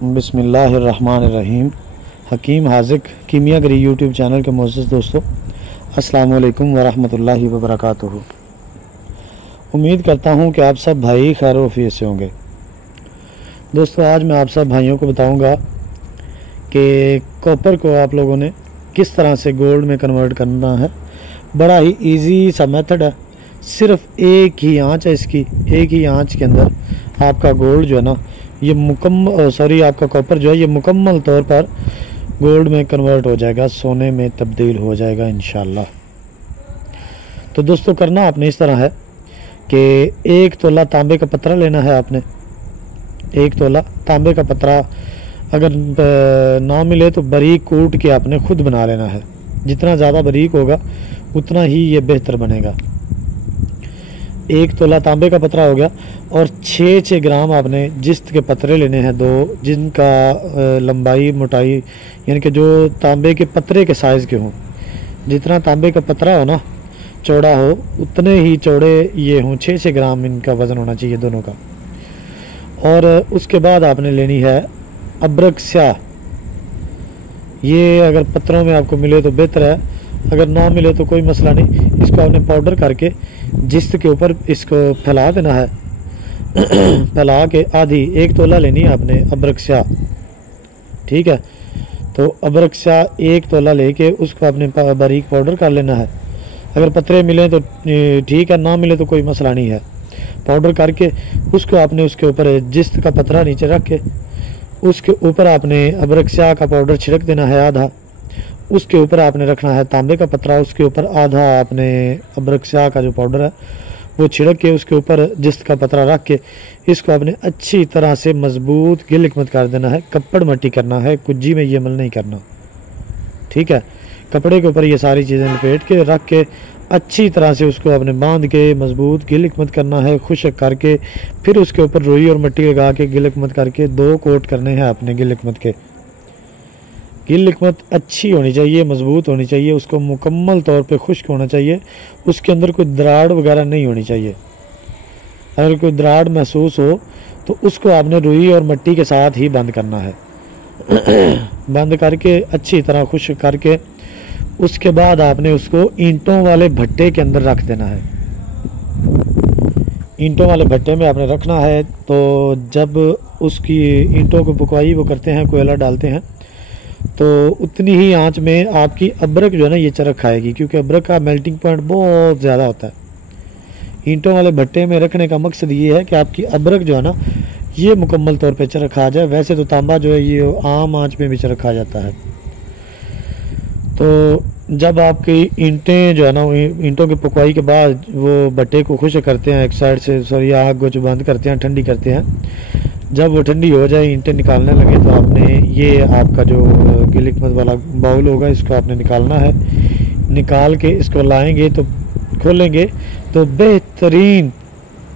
बिस्मिल्लाहिर्रहमानिर्रहीम। हकीम हाज़िक कीमियागरी YouTube channel के मोअज़्ज़ज़ दोस्तों, अस्सलामु अलैकुम वरहमतुल्लाहि वबरकातुहू। उम्मीद करता हूँ कि आप सब भाई खैर वफ़ीयत से होंगे। दोस्तों, आज मैं आप सब भाइयों को बताऊँगा कि कॉपर को आप लोगों ने किस तरह से गोल्ड में कन्वर्ट करना है। बड़ा ही इजी सा मेथड है। सिर्फ एक ही आंच है इसकी, एक ही आंच के अंदर आपका गोल्ड जो है ना, ये आपका कॉपर जो है ये मुकम्मल तौर पर गोल्ड में कन्वर्ट हो जाएगा, सोने में तब्दील हो जाएगा इंशाल्लाह। तो दोस्तों, करना आपने इस तरह है कि 1 तोला तांबे का पत्रा लेना है आपने। 1 तोला तांबे का पत्रा अगर ना मिले तो बारीक कूट के आपने खुद बना लेना है। जितना ज़्यादा बारीक होगा उतना ही ये बेहतर बनेगा। 1 तोला तांबे का पत्रा हो गया और 6 ग्राम आपने जिस्त के पत्रे लेने हैं, 2 जिनका लंबाई मोटाई यानी कि जो तांबे के पत्रे के साइज़ के हों। जितना तांबे का पत्रा हो ना, चौड़ा हो, उतने ही चौड़े ये हों। 6 ग्राम इनका वज़न होना चाहिए दोनों का। और उसके बाद आपने लेनी है अबरक स्याह। ये अगर पत्रों में आपको मिले तो बेहतर है, अगर ना मिले तो कोई मसला नहीं। इसको आपने पाउडर करके जिस्त के ऊपर इसको फैला देना है। फैला के आधी 1 तोला लेनी है आपने अबरक स्याह, ठीक है। तो अबरक स्याह 1 तोला लेके उसको आपने बारीक पाउडर कर लेना है। अगर पत्रे मिले तो ठीक है, ना मिले तो कोई मसला नहीं है। पाउडर करके उसको आपने उसके ऊपर जिस्त का पत्रा नीचे रख के उसके ऊपर आपने अबरक स्याह का पाउडर छिड़क देना है आधा। उसके ऊपर आपने रखना है तांबे का पत्रा, उसके ऊपर आधा आपने अबरक स्याह का जो पाउडर है वो छिड़क के उसके ऊपर जिस्त का पत्रा रख के इसको आपने अच्छी तरह से मजबूत गिलकमत कर देना है। कपड़ मट्टी करना है, कुज्जी में ये अमल नहीं करना, ठीक है। कपड़े के ऊपर ये सारी चीज़ें लपेट के रख के अच्छी तरह से उसको आपने बांध के मजबूत गिलकमत करना है, खुशक करके फिर उसके ऊपर रुई और मिट्टी लगा के गिलकमत करके 2 कोट करने हैं आपने गिलकमत के। गिलकमत अच्छी होनी चाहिए, मजबूत होनी चाहिए, उसको मुकम्मल तौर पे खुश्क होना चाहिए। उसके अंदर कोई दराड़ वगैरह नहीं होनी चाहिए। अगर कोई दराड़ महसूस हो तो उसको आपने रुई और मिट्टी के साथ ही बंद करना है। बंद करके अच्छी तरह खुश्क करके उसके बाद आपने उसको ईंटों वाले भट्टे के अंदर रख देना है। ईंटों वाले भट्टे में आपने रखना है। तो जब उसकी ईंटों को पुकवाई वो करते हैं, कोयला डालते हैं, तो उतनी ही आंच में आपकी अबरक जो है ना ये चरक खाएगी, क्योंकि अबरक का मेल्टिंग पॉइंट बहुत ज़्यादा होता है। ईंटों वाले भट्टे में रखने का मकसद ये है कि आपकी अबरक जो है ना ये मुकम्मल तौर पे चरक खा जाए। वैसे तो तांबा जो है ये आम आंच में भी चरक खा जाता है। तो जब आपकी ईंटें जो है ना, ईंटों की पकवाई के बाद वो भट्टे को खुश करते हैं, एक साइड से सॉरी आग को जो बंद करते हैं, ठंडी करते हैं। जब वो ठंडी हो जाए, ईंटें निकालने लगे, तो आपने ये आपका जो गिलकमत वाला बाउल होगा इसको आपने निकालना है। निकाल के इसको लाएंगे तो खोलेंगे तो बेहतरीन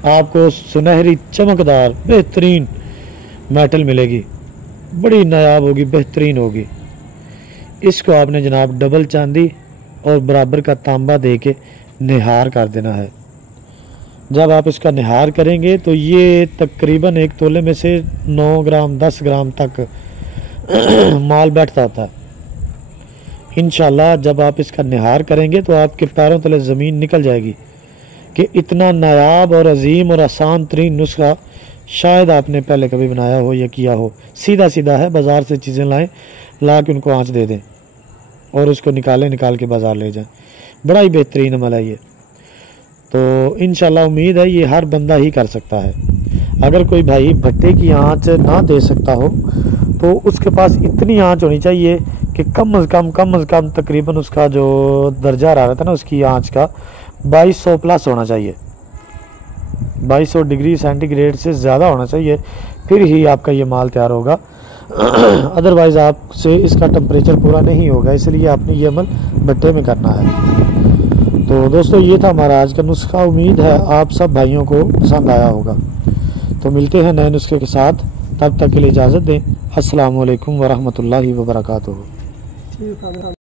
आपको सुनहरी चमकदार बेहतरीन मेटल मिलेगी, बड़ी नायाब होगी, बेहतरीन होगी। इसको आपने जनाब डबल चांदी और बराबर का तांबा दे के निहार कर देना है। जब आप इसका निहार करेंगे तो ये तकरीबन 1 तोले में से 9 ग्राम 10 ग्राम तक माल बैठता होता है। इंशाल्लाह जब आप इसका निहार करेंगे तो आपके पैरों तले ज़मीन निकल जाएगी कि इतना नायाब और अजीम और आसान तरीन नुस्खा शायद आपने पहले कभी बनाया हो या किया हो। सीधा सीधा है, बाज़ार से चीज़ें लाएं, ला के उनको आँच दे दें और उसको निकाल के बाज़ार ले जाएं। बड़ा ही बेहतरीन अमल है ये। तो इंशाल्लाह उम्मीद है ये हर बंदा ही कर सकता है। अगर कोई भाई भट्टे की आंच ना दे सकता हो तो उसके पास इतनी आंच होनी चाहिए कि कम अज़ कम तकरीबन उसका जो दर्जा हरारत है ना उसकी आंच का 2200 प्लस होना चाहिए। 2200 डिग्री सेंटीग्रेड से ज़्यादा होना चाहिए, फिर ही आपका ये माल तैयार होगा। अदरवाइज़ आपसे इसका टेम्परेचर पूरा नहीं होगा, इसलिए आपने ये अमल भट्टे में करना है। तो दोस्तों, ये था हमारा आज का नुस्खा। उम्मीद है आप सब भाइयों को पसंद आया होगा। तो मिलते हैं नए नुस्खे के साथ, तब तक के लिए इजाज़त दें। अस्सलामु अलैकुम वरहमतुल्लाहि वबरकातुहू।